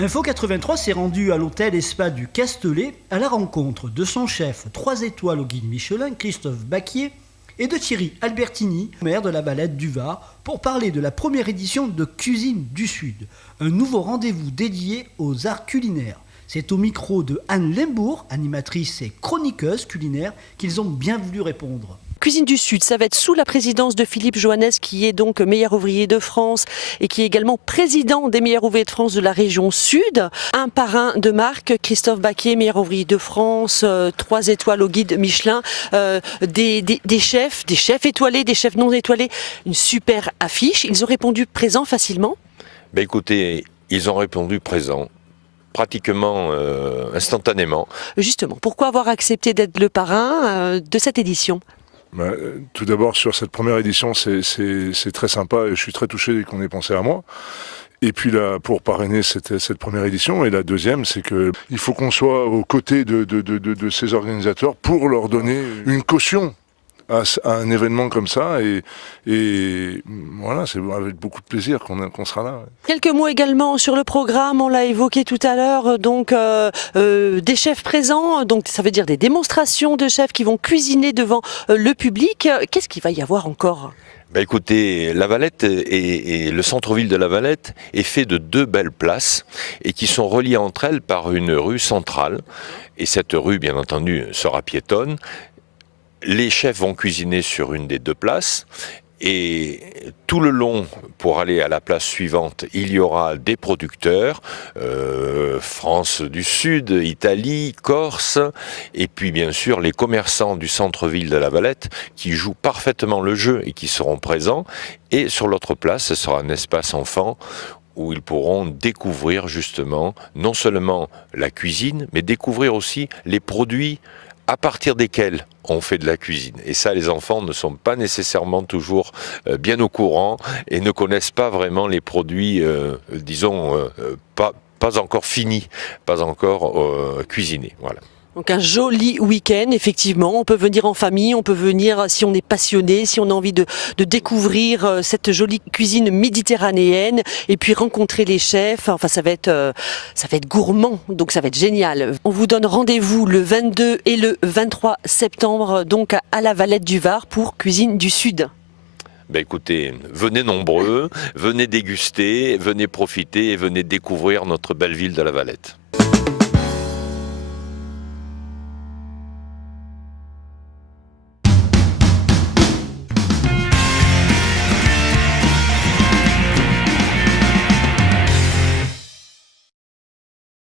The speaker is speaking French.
Info 83 s'est rendu à l'hôtel et spa du Castellet à la rencontre de son chef 3 étoiles au guide Michelin, Christophe Baquier, et de Thierry Albertini, maire de la Valette du Var, pour parler de la première édition de Cuisine du Sud, un nouveau rendez-vous dédié aux arts culinaires. C'est au micro de Anne Lembourg, animatrice et chroniqueuse culinaire, qu'ils ont bien voulu répondre. Cuisine du Sud, ça va être sous la présidence de Philippe Joannès, qui est donc meilleur ouvrier de France et qui est également président des meilleurs ouvriers de France de la région Sud. Un parrain de marque, Christophe Baquier, meilleur ouvrier de France, 3 étoiles au guide Michelin, des chefs étoilés, des chefs non étoilés, une super affiche. Ils ont répondu présent facilement. Écoutez, ils ont répondu présent. Pratiquement instantanément. Justement, pourquoi avoir accepté d'être le parrain de cette édition ? Tout d'abord, sur cette première édition, c'est très sympa et je suis très touché qu'on ait pensé à moi. Et puis là, pour parrainer cette première édition, et la deuxième, c'est qu'il faut qu'on soit aux côtés de ces organisateurs pour leur donner une caution à un événement comme ça, et voilà, c'est avec beaucoup de plaisir qu'on sera là. Quelques mots également sur le programme, on l'a évoqué tout à l'heure, donc des chefs présents, donc ça veut dire des démonstrations de chefs qui vont cuisiner devant le public. Qu'est-ce qu'il va y avoir encore ? Écoutez, la Valette et le centre-ville de la Valette est fait de 2 belles places et qui sont reliées entre elles par une rue centrale. Et cette rue, bien entendu, sera piétonne. Les chefs vont cuisiner sur une des 2 places et tout le long, pour aller à la place suivante, il y aura des producteurs, France du Sud, Italie, Corse, et puis bien sûr les commerçants du centre-ville de la Valette qui jouent parfaitement le jeu et qui seront présents. Et sur l'autre place, ce sera un espace enfant où ils pourront découvrir justement non seulement la cuisine, mais découvrir aussi les produits à partir desquels on fait de la cuisine. Et ça, les enfants ne sont pas nécessairement toujours bien au courant et ne connaissent pas vraiment les produits, pas encore finis, pas encore cuisinés. Voilà. Donc un joli week-end, effectivement, on peut venir en famille, on peut venir si on est passionné, si on a envie de découvrir cette jolie cuisine méditerranéenne et puis rencontrer les chefs, enfin ça va être gourmand, donc ça va être génial. On vous donne rendez-vous le 22 et le 23 septembre donc à la Valette du Var pour Cuisine du Sud. Écoutez, venez nombreux, venez déguster, venez profiter et venez découvrir notre belle ville de la Valette.